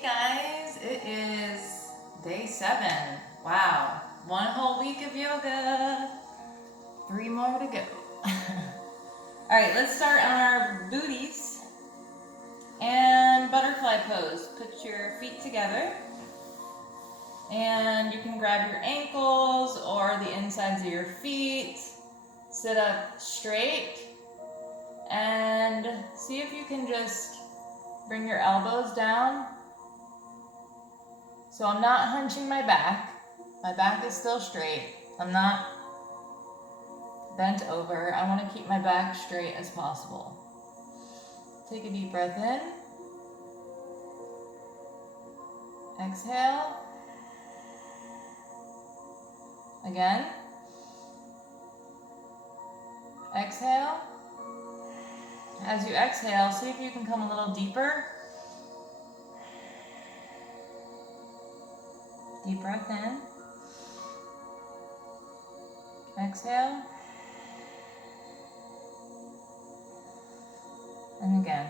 Hey guys, it is day 7. Wow, 1 whole week of yoga. 3 more to go. Alright, let's start on our booties and butterfly pose. Put your feet together and you can grab your ankles or the insides of your feet. Sit up straight and see if you can just bring your elbows down. So I'm not hunching my back. My back is still straight. I'm not bent over. I want to keep my back straight as possible. Take a deep breath in. Exhale. Again. Exhale. As you exhale, see if you can come a little deeper. Deep breath in. Exhale. And again.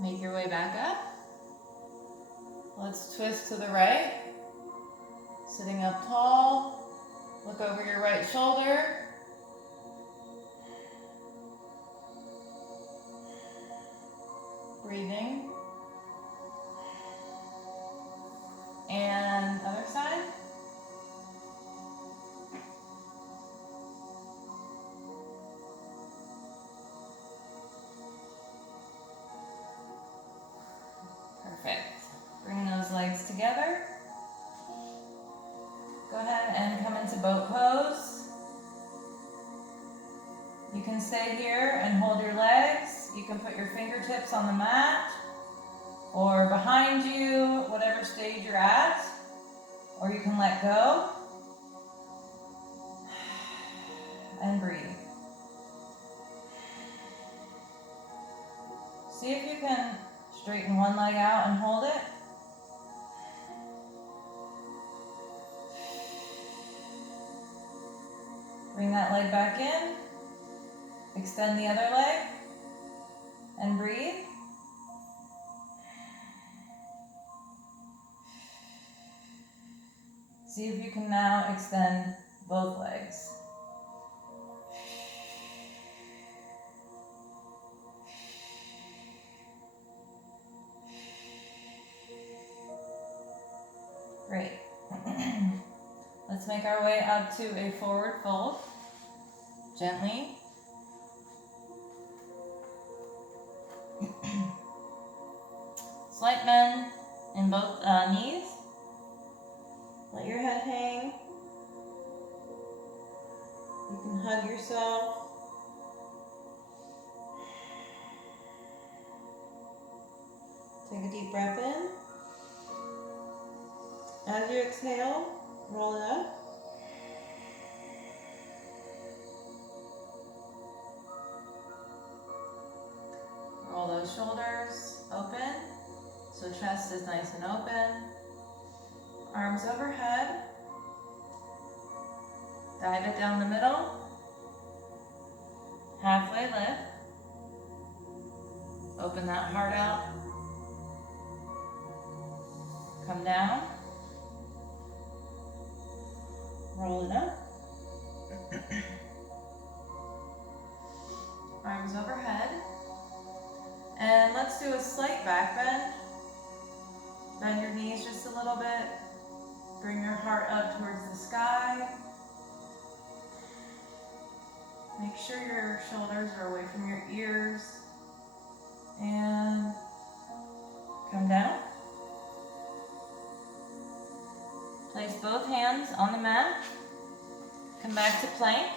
Make your way back up. Let's twist to the right. Sitting up tall. Look over your right shoulder. Breathing. And other side. Perfect. Bring those legs together. Go ahead and come into boat pose. You can stay here and hold your legs. You can put your fingertips on the mat or behind you, whatever stage you're at, or you can let go and breathe. See if you can straighten one leg out and hold it. Bring that leg back in. Extend the other leg and breathe. See if you can now extend both legs. Great. Let's make our way up to a forward fold. Gently. Slight bend in both knees. Let your head hang. You can hug yourself. Take a deep breath in. As you exhale, roll it up. Roll those shoulders open, so chest is nice and open. Arms overhead. Dive it down the middle. Halfway lift. Open that heart out. Come down. Roll it up. Arms overhead. And let's do a slight back bend. Bend your knees just a little bit. Bring your heart up towards the sky. Make sure your shoulders are away from your ears. And come down. Place both hands on the mat. Come back to plank.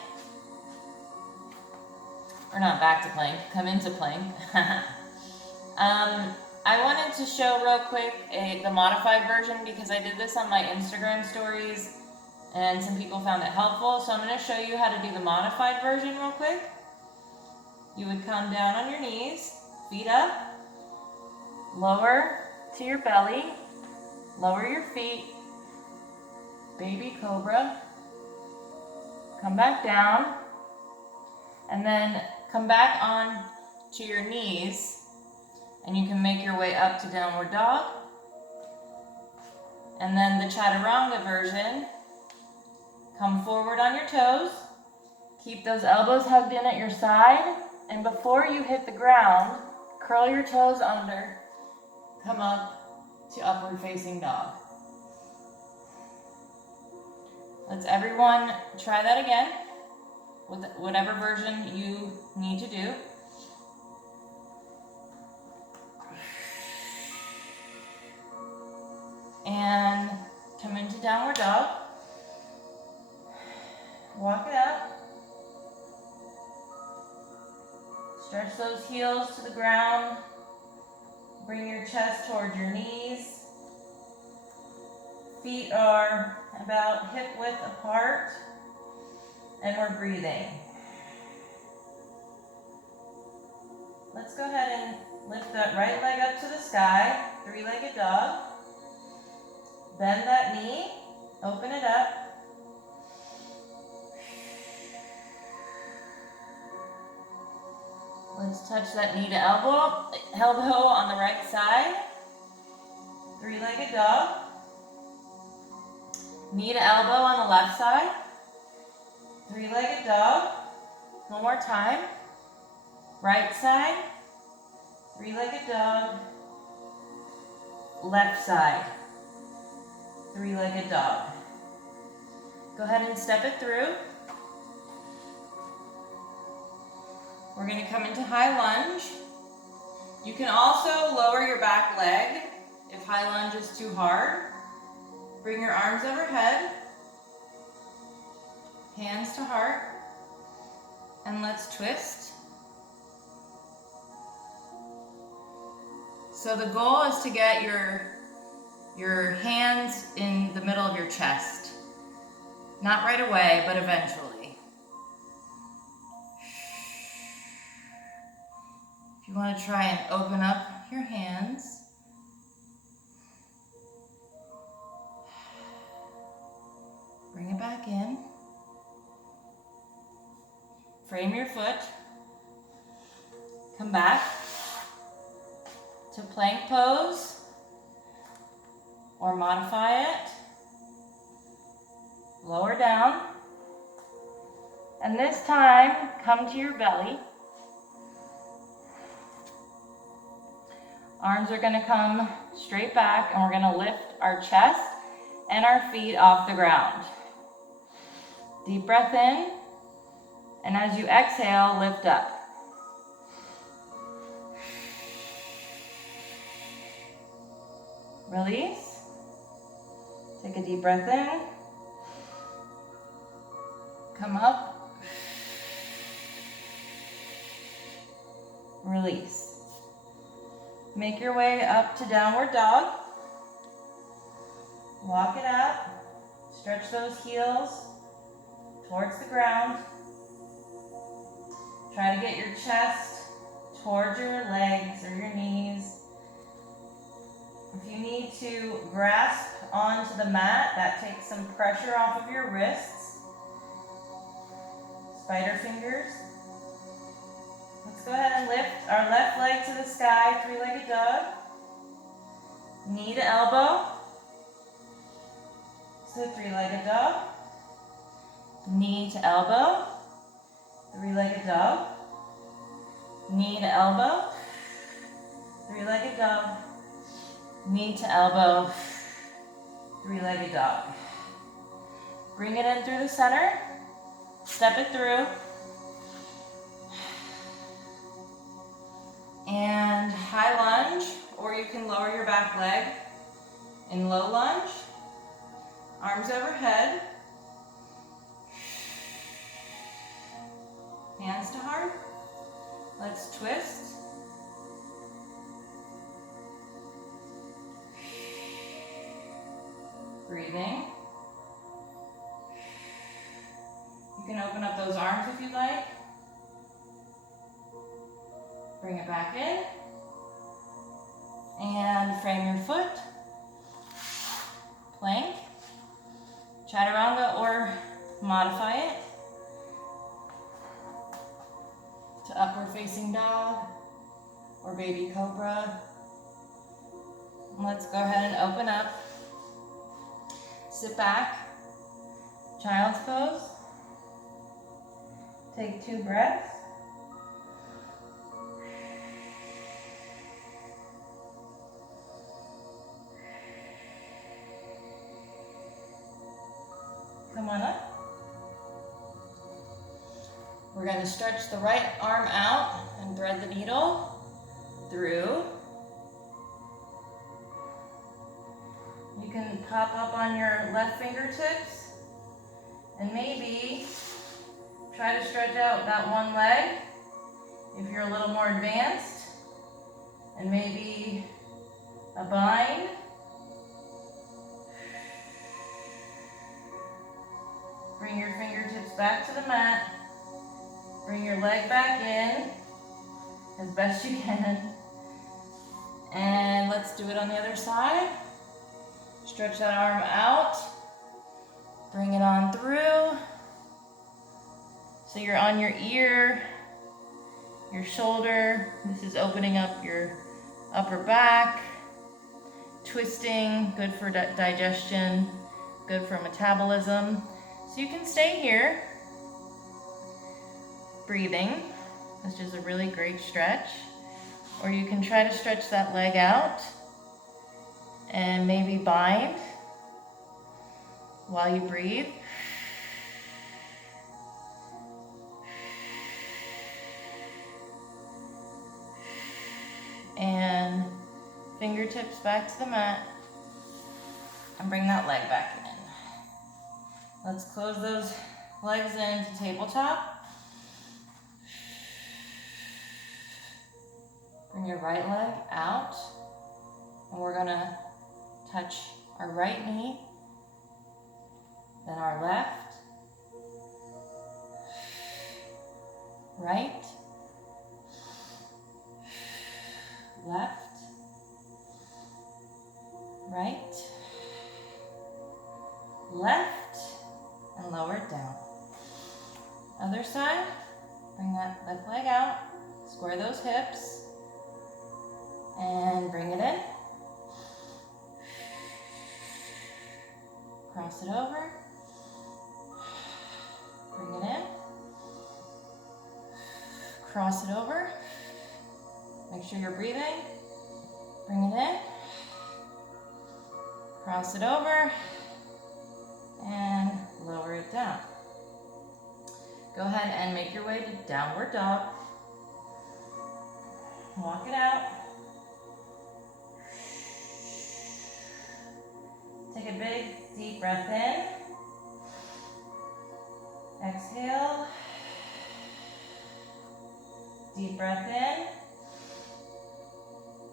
Or not back to plank, come into plank. I wanted to show real quick the modified version because I did this on my Instagram stories and some people found it helpful. So I'm going to show you how to do the modified version real quick. You would come down on your knees, feet up, lower to your belly, lower your feet, baby cobra, come back down, and then come back on to your knees, and you can make your way up to downward dog. And then the chaturanga version, come forward on your toes, keep those elbows hugged in at your side, and before you hit the ground, curl your toes under, come up to upward facing dog. Let's everyone try that again with whatever version you need to do. And come into downward dog. Walk it up. Stretch those heels to the ground. Bring your chest towards your knees. Feet are about hip width apart. And we're breathing. Let's go ahead and lift that right leg up to the sky. Three-legged dog. Bend that knee, open it up. Let's touch that knee to elbow on the right side. Three-legged dog. Knee to elbow on the left side. Three-legged dog. One more time. Right side. Three-legged dog. Left side. Three-legged dog. Go ahead and step it through. We're going to come into high lunge. You can also lower your back leg if high lunge is too hard. Bring your arms overhead, hands to heart, and let's twist. So the goal is to get your hands in the middle of your chest. Not right away, but eventually. If you want to try and open up your hands. Bring it back in. Frame your foot. Come back to plank pose. Or modify it. Lower down. And this time, come to your belly. Arms are going to come straight back, and we're going to lift our chest and our feet off the ground. Deep breath in, and as you exhale, lift up. Release. Take a deep breath in. Come up. Release. Make your way up to downward dog. Walk it up. Stretch those heels towards the ground. Try to get your chest towards your legs or your knees. If you need to grasp onto the mat, that takes some pressure off of your wrists. Spider fingers. Let's go ahead and lift our left leg to the sky, three-legged dog. Knee to elbow. So three-legged dog. Knee to elbow. Three-legged dog. Knee to elbow. Three-legged dog. Knee to elbow. Three-legged dog. Bring it in through the center. Step it through. And high lunge, or you can lower your back leg in low lunge. Arms overhead. Hands to heart. Let's twist. Breathing. You can open up those arms if you'd like. Bring it back in. And frame your foot. Plank. Chaturanga or modify it to upward facing dog. or baby cobra. Let's go ahead and open up. Sit back, child's pose. Take 2 breaths. Come on up. We're going to stretch the right arm out and thread the needle through. You can pop up on your left fingertips and maybe try to stretch out that one leg if you're a little more advanced, and maybe a bind. Bring your fingertips back to the mat. Bring your leg back in as best you can. And let's do it on the other side. Stretch that arm out. Bring it on through. So you're on your ear, your shoulder. This is opening up your upper back. Twisting, good for digestion, good for metabolism. So you can stay here, breathing, which is a really great stretch. Or you can try to stretch that leg out and maybe bind while you breathe. And fingertips back to the mat and bring that leg back in. Let's close those legs into tabletop. Bring your right leg out, and we're gonna touch our right knee, then our left, right, left, right, left, and lower it down. Other side, bring that left leg out, square those hips, and bring it in. Cross it over, bring it in, cross it over, make sure you're breathing, bring it in, cross it over, and lower it down. Go ahead and make your way to downward dog. Walk it out. Take a big, deep breath in. Exhale. Deep breath in.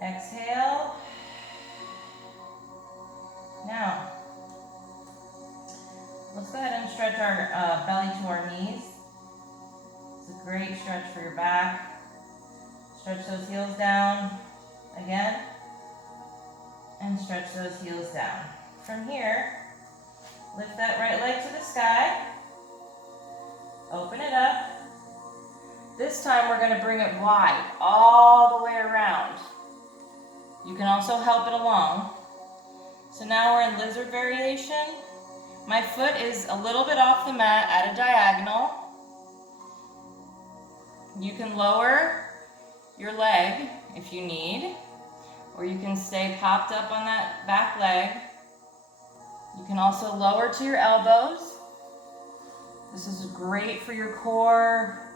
Exhale. Now, let's go ahead and stretch our belly to our knees. It's a great stretch for your back. Stretch those heels down again. And stretch those heels down. From here, lift that right leg to the sky. Open it up. This time we're going to bring it wide all the way around. You can also help it along. So now we're in lizard variation. My foot is a little bit off the mat at a diagonal. You can lower your leg if you need, or you can stay popped up on that back leg. You can also lower to your elbows. This is great for your core,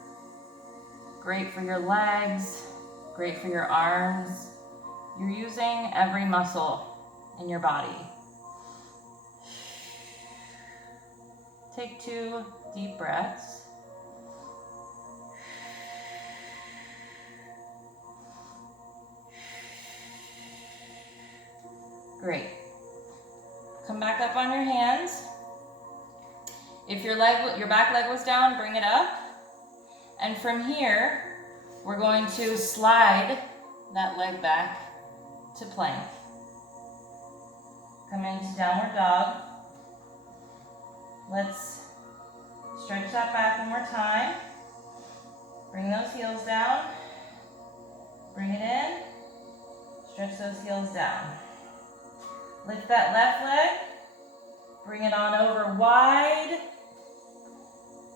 great for your legs, great for your arms. You're using every muscle in your body. Take 2 deep breaths. Great. Come back up on your hands. If your back leg was down, bring it up. And from here, we're going to slide that leg back to plank. Come into downward dog. Let's stretch that back one more time. Bring those heels down. Bring it in. Stretch those heels down. Lift that left leg. Bring it on over wide.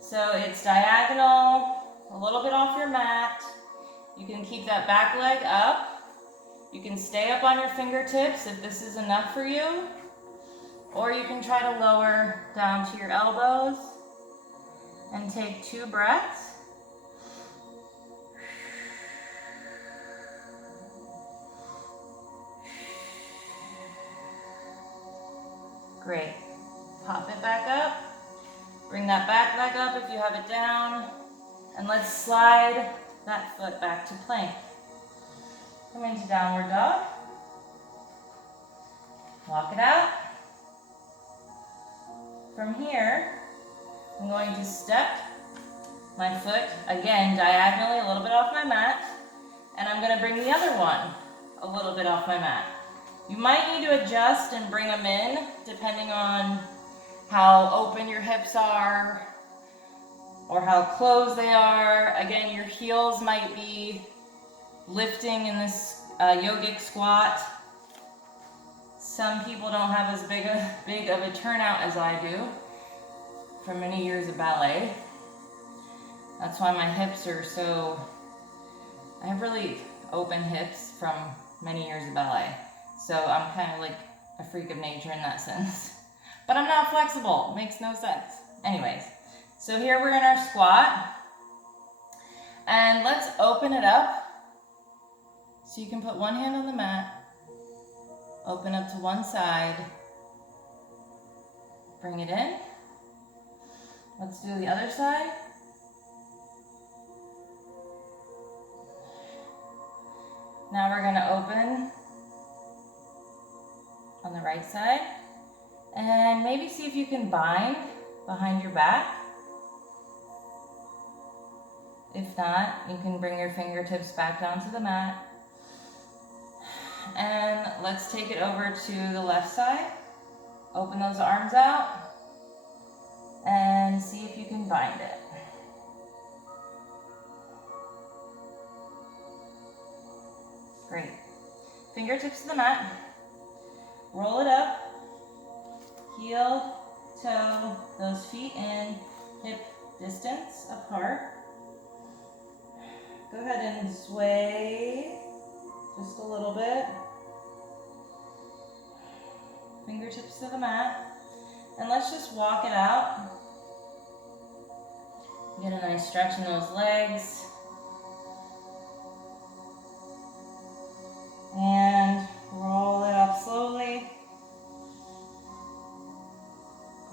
So it's diagonal, a little bit off your mat. You can keep that back leg up. You can stay up on your fingertips if this is enough for you. Or you can try to lower down to your elbows and take 2 breaths. Great. Pop it back up. Bring that back leg up if you have it down. And let's slide that foot back to plank. Come into downward dog. Walk it out. From here, I'm going to step my foot, again, diagonally, a little bit off my mat. And I'm going to bring the other one a little bit off my mat. You might need to adjust and bring them in, depending on how open your hips are or how closed they are. Again, your heels might be lifting in this yogic squat. Some people don't have as big of a turnout as I do from many years of ballet. That's why my hips are so, I have really open hips from many years of ballet. So I'm kind of like a freak of nature in that sense. But I'm not flexible, makes no sense. Anyways, so here we're in our squat. And let's open it up. So you can put one hand on the mat, open up to one side, bring it in. Let's do the other side. Now we're gonna open on the right side. And maybe see if you can bind behind your back. If not, you can bring your fingertips back down to the mat. And let's take it over to the left side. Open those arms out and see if you can bind it. Great. Fingertips to the mat. Roll it up. Heel, toe, those feet in hip distance apart. Go ahead and sway just a little bit. Fingertips to the mat. And let's just walk it out. Get a nice stretch in those legs. And roll it up slowly.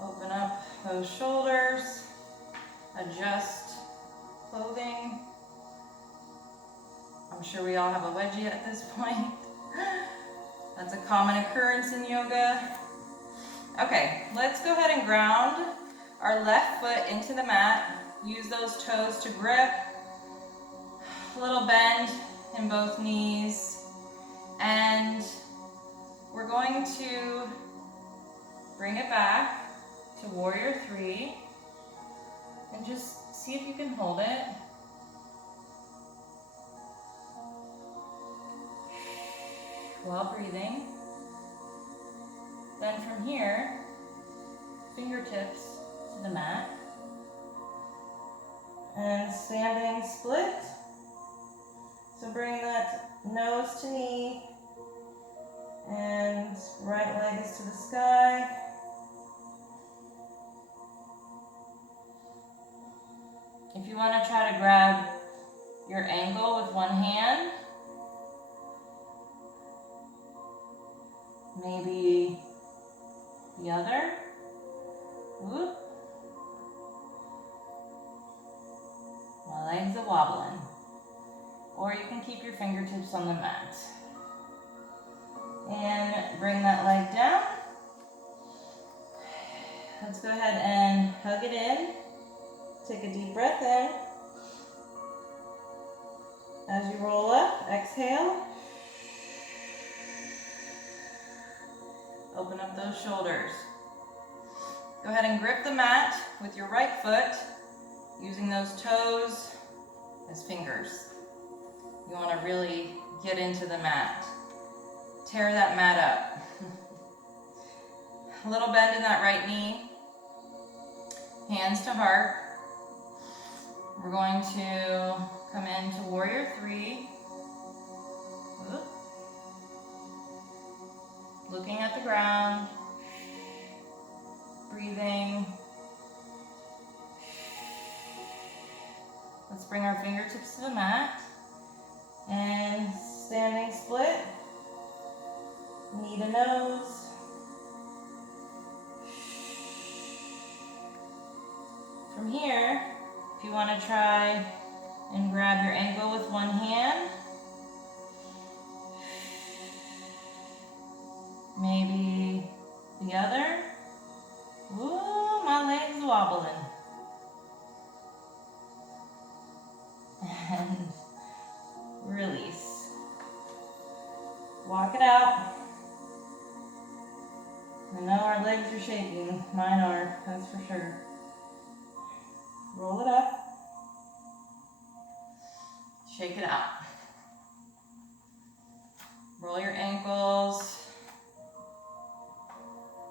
Open up those shoulders. Adjust clothing. I'm sure we all have a wedgie at this point. That's a common occurrence in yoga. Okay, let's go ahead and ground our left foot into the mat. Use those toes to grip. A little bend in both knees. And we're going to bring it back to Warrior 3. And just see if you can hold it. While breathing. Then from here, fingertips to the mat. And standing split. So bring that nose to knee. And right leg is to the sky. If you want to try to grab your ankle with one hand, maybe the other. Whoop. My legs are wobbling. Or you can keep your fingertips on the mat. And bring that leg down. Let's go ahead and hug it in. Take a deep breath in. As you roll up, exhale. Open up those shoulders. Go ahead and grip the mat with your right foot, using those toes as fingers. You want to really get into the mat. Tear that mat up. A little bend in that right knee. Hands to heart. We're going to come into warrior 3. Looking at the ground. Breathing. Let's bring our fingertips to the mat. And standing split. Knee to nose. From here, if you want to try and grab your ankle with one hand, maybe the other. Ooh, my leg's wobbling. And release. Walk it out. I know our legs are shaking. Mine are, that's for sure. Roll it up. Shake it out. Roll your ankles.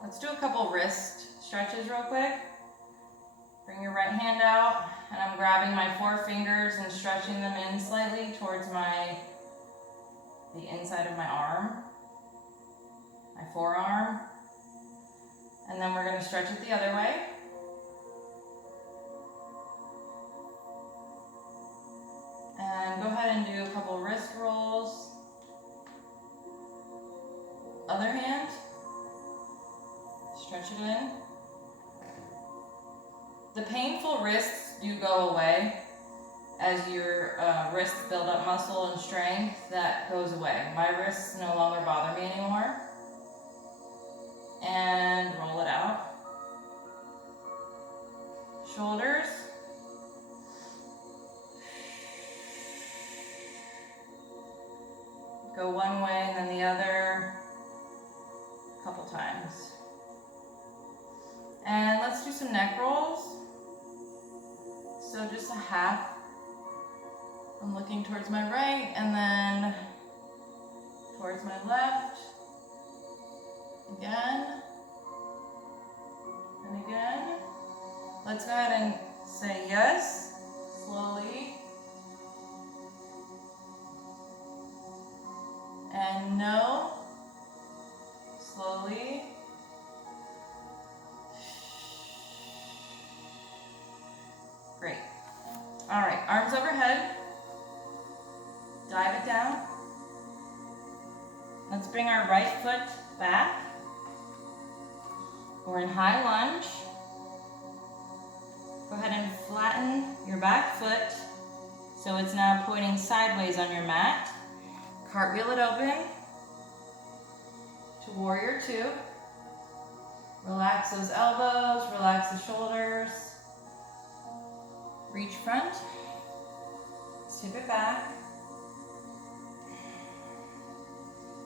Let's do a couple wrist stretches real quick. Bring your right hand out, and I'm grabbing my 4 fingers and stretching them in slightly towards the inside of my arm, my forearm. And then we're going to stretch it the other way. And go ahead and do a couple wrist rolls. Other hand. Stretch it in. The painful wrists do go away as your wrists build up muscle and strength. That goes away. My wrists no longer bother me anymore. And roll it out. Shoulders. Go one way and then the other a couple times. And let's do some neck rolls. So just a half. I'm looking towards my right and then towards my left. Again. And again. Let's go ahead and say yes, slowly. And no, slowly. Great. All right, arms overhead. Dive it down. Let's bring our right foot back. We're in high lunge. Go ahead and flatten your back foot so it's now pointing sideways on your mat. Cartwheel it open to warrior 2. Relax those elbows, relax the shoulders. Reach front, tip it back.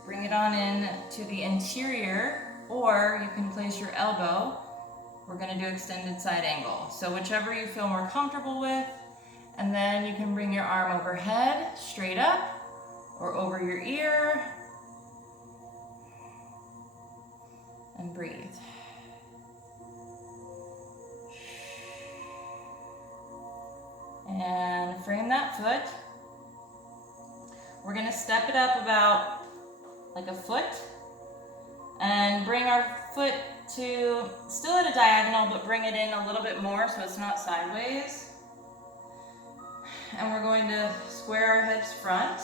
Bring it on in to the interior, or you can place your elbow. We're going to do extended side angle. So whichever you feel more comfortable with, and then you can bring your arm overhead, straight up, or over your ear, and breathe. And frame that foot. We're going to step it up about like a foot and bring our foot to still at a diagonal, but bring it in a little bit more so it's not sideways. And we're going to square our hips front.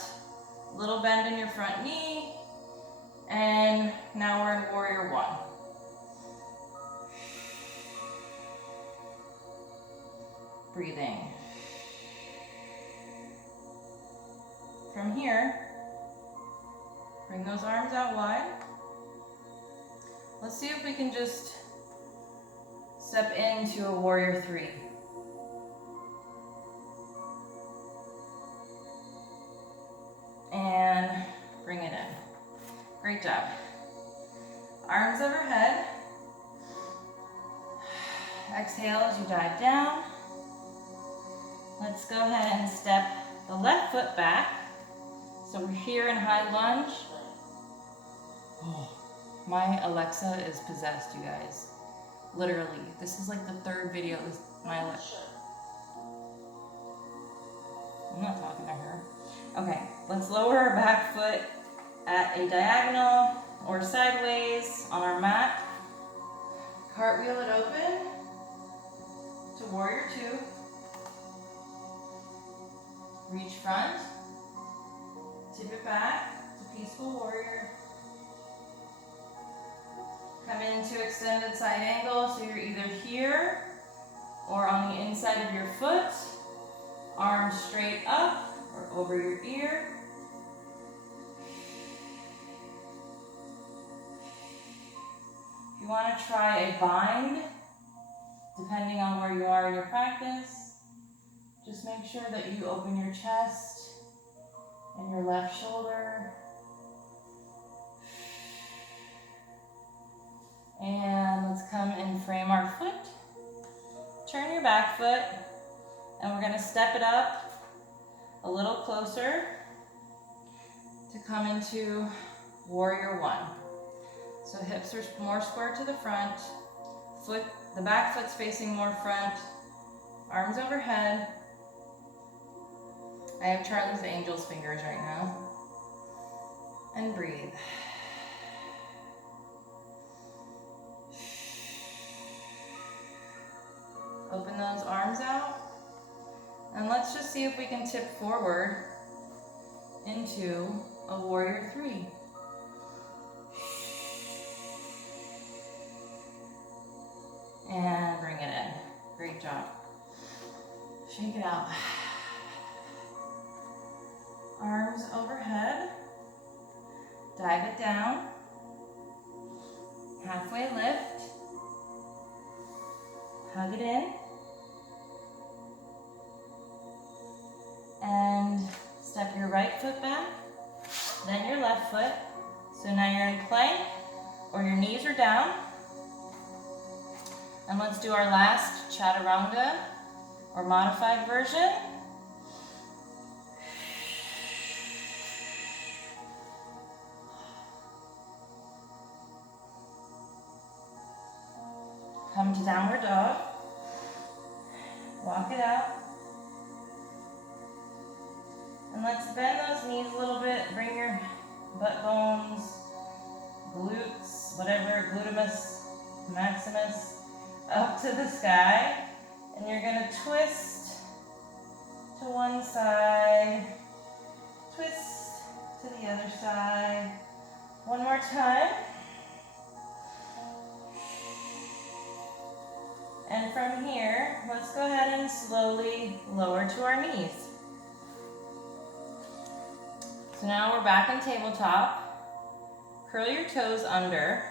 Little bend in your front knee, and now we're in warrior 1. Breathing. From here, bring those arms out wide. Let's see if we can just step into a warrior 3. And bring it in. Great job. Arms overhead. Exhale as you dive down. Let's go ahead and step the left foot back. So we're here in high lunge. Oh, my Alexa is possessed, you guys. Literally, this is like the third video with my Alexa. I'm not talking to her. Okay, let's lower our back foot at a diagonal or sideways on our mat. Cartwheel it open to warrior two. Reach front. Tip it back to peaceful warrior. Come into extended side angle, so you're either here or on the inside of your foot. Arms straight up or over your ear. If you want to try a bind, depending on where you are in your practice, just make sure that you open your chest and your left shoulder. And let's come and frame our foot. Turn your back foot, and we're going to step it up a little closer to come into warrior one. So hips are more square to the front, the back foot's facing more front, arms overhead. I have Charlie's Angels fingers right now. And breathe. Open those arms out. And let's just see if we can tip forward into a warrior three. And bring it in. Great job. Shake it out. Arms overhead. Dive it down. Halfway lift. Hug it in. And step your right foot back, then your left foot. So now you're in plank or your knees are down. And let's do our last chaturanga or modified version. Come to downward dog. Walk it out. And let's bend those knees a little bit. Bring your butt bones, glutes, whatever, glutamus maximus, up to the sky. And you're going to twist to one side, twist to the other side. One more time. And from here, let's go ahead and slowly lower to our knees. So now we're back in tabletop. Curl your toes under.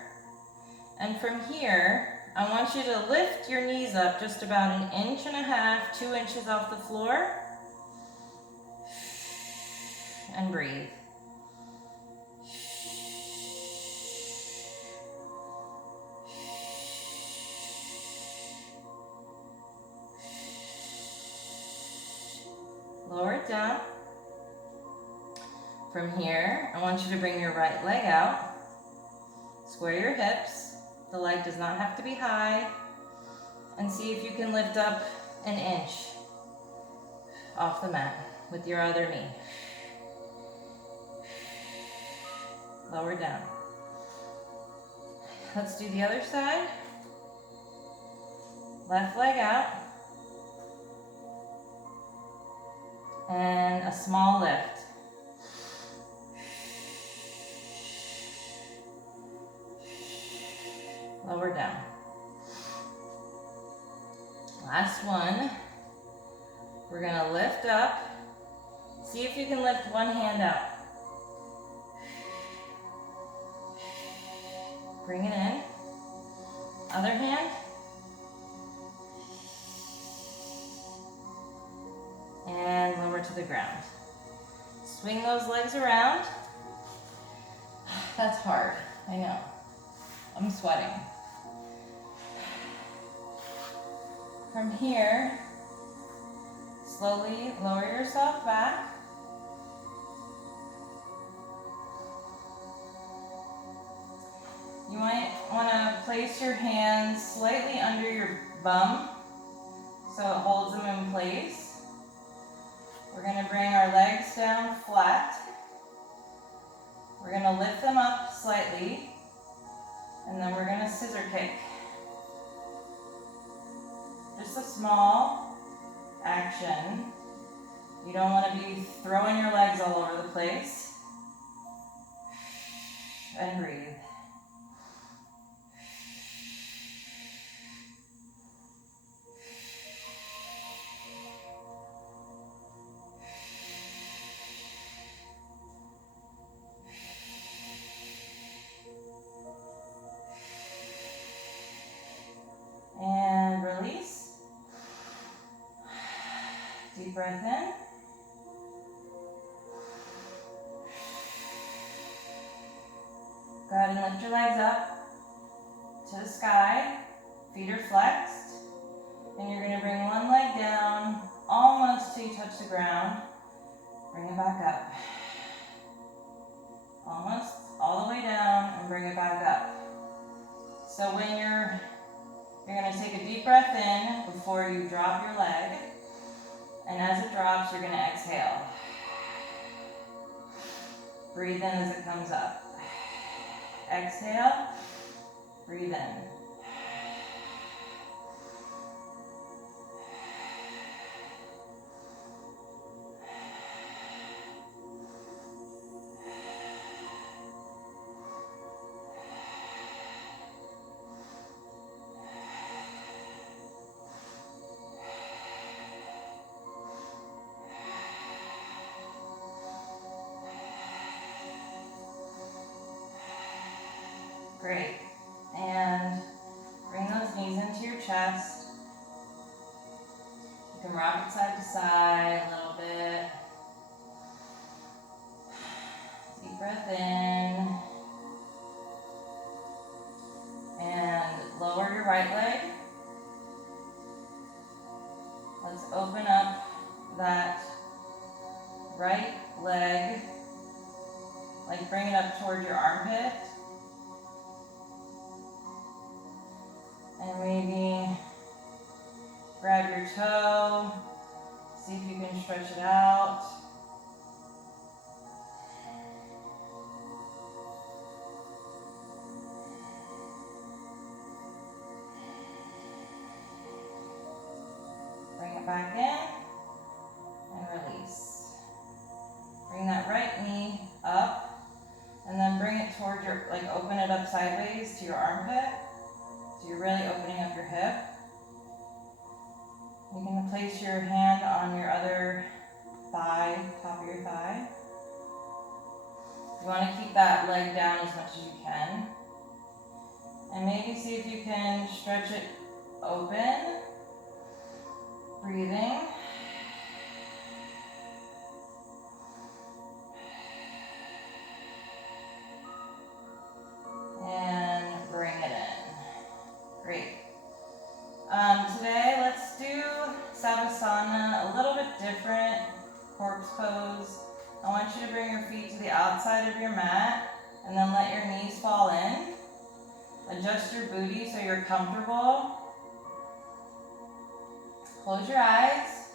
And from here, I want you to lift your knees up just about 1.5 inches, 2 inches off the floor. And breathe. Lower it down. From here, I want you to bring your right leg out. Square your hips. The leg does not have to be high. And see if you can lift up 1 inch off the mat with your other knee. Lower down. Let's do the other side. Left leg out. And a small lift. Lower down. Last one. We're going to lift up. See if you can lift one hand out. Bring it in. Other hand. And lower to the ground. Swing those legs around. That's hard, I know. I'm sweating. From here, slowly lower yourself back. place your hands slightly under your bum so it holds them in place. We're going to bring our legs down flat. We're going to lift them up slightly, and then we're going to scissor kick. Just a small action. You don't want to be throwing your legs all over the place. And breathe. And release. Deep breath in. Go ahead and lift your legs up to the sky. Feet are flexed. And you're going to bring one leg down almost till you touch the ground. Bring it back up. Almost all the way down and bring it back up. So when you're going to take a deep breath in before you drop your leg. And as it drops, you're going to exhale. Breathe in as it comes up. Exhale, breathe in. Great. And bring those knees into your chest. You can rock it side to side a little bit. Deep breath in. And lower your right leg. Let's open up that right leg. Like bring it up toward your armpit. And maybe grab your toe, see if you can stretch it out. Bring it back in and release. Bring that right knee up and then bring it toward your, like open it up sideways to your armpit. So you're really opening up your hip. You can place your hand on your other thigh, top of your thigh. You want to keep that leg down as much as you can. And maybe see if you can stretch it open. Breathing. And bring it in. Great. Today, let's do Savasana, a little bit different, corpse pose. I want you to bring your feet to the outside of your mat and then let your knees fall in. Adjust your booty so you're comfortable. Close your eyes.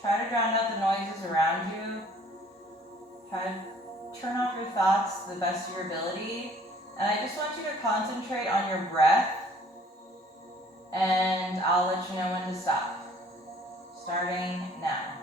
Try to drown out the noises around you. Try to turn off your thoughts to the best of your ability. And I just want you to concentrate on your breath. And I'll let you know when to stop. Starting now.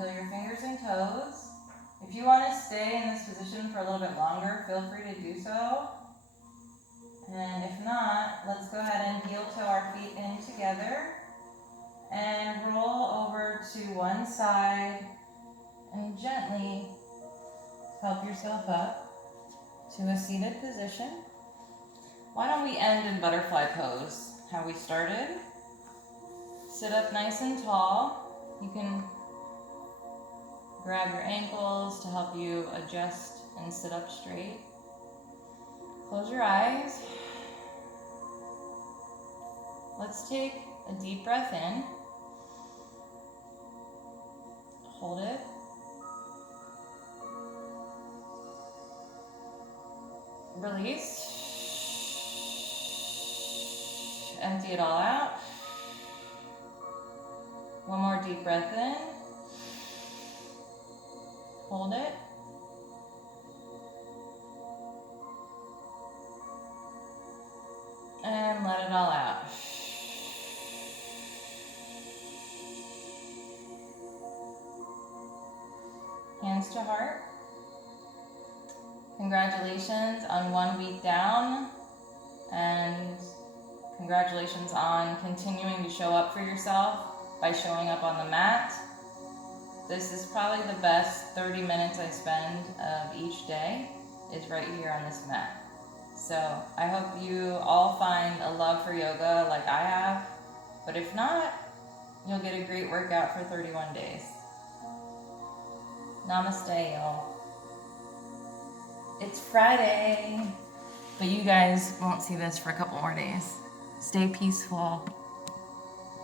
until your fingers and toes. If you want to stay in this position for a little bit longer, feel free to do so. And if not, let's go ahead and heel toe our feet in together and roll over to one side and gently help yourself up to a seated position. Why don't we end in butterfly pose, how we started? Sit up nice and tall. You can grab your ankles to help you adjust and sit up straight. Close your eyes. Let's take a deep breath in. Hold it. Release. Empty it all out. One more deep breath in. Hold it. And let it all out. Hands to heart. Congratulations on 1 week down, and congratulations on continuing to show up for yourself by showing up on the mat. This is probably the best 30 minutes I spend of each day is right here on this mat. So I hope you all find a love for yoga like I have, but if not, you'll get a great workout for 31 days. Namaste, y'all. It's Friday, but you guys won't see this for a couple more days. Stay peaceful.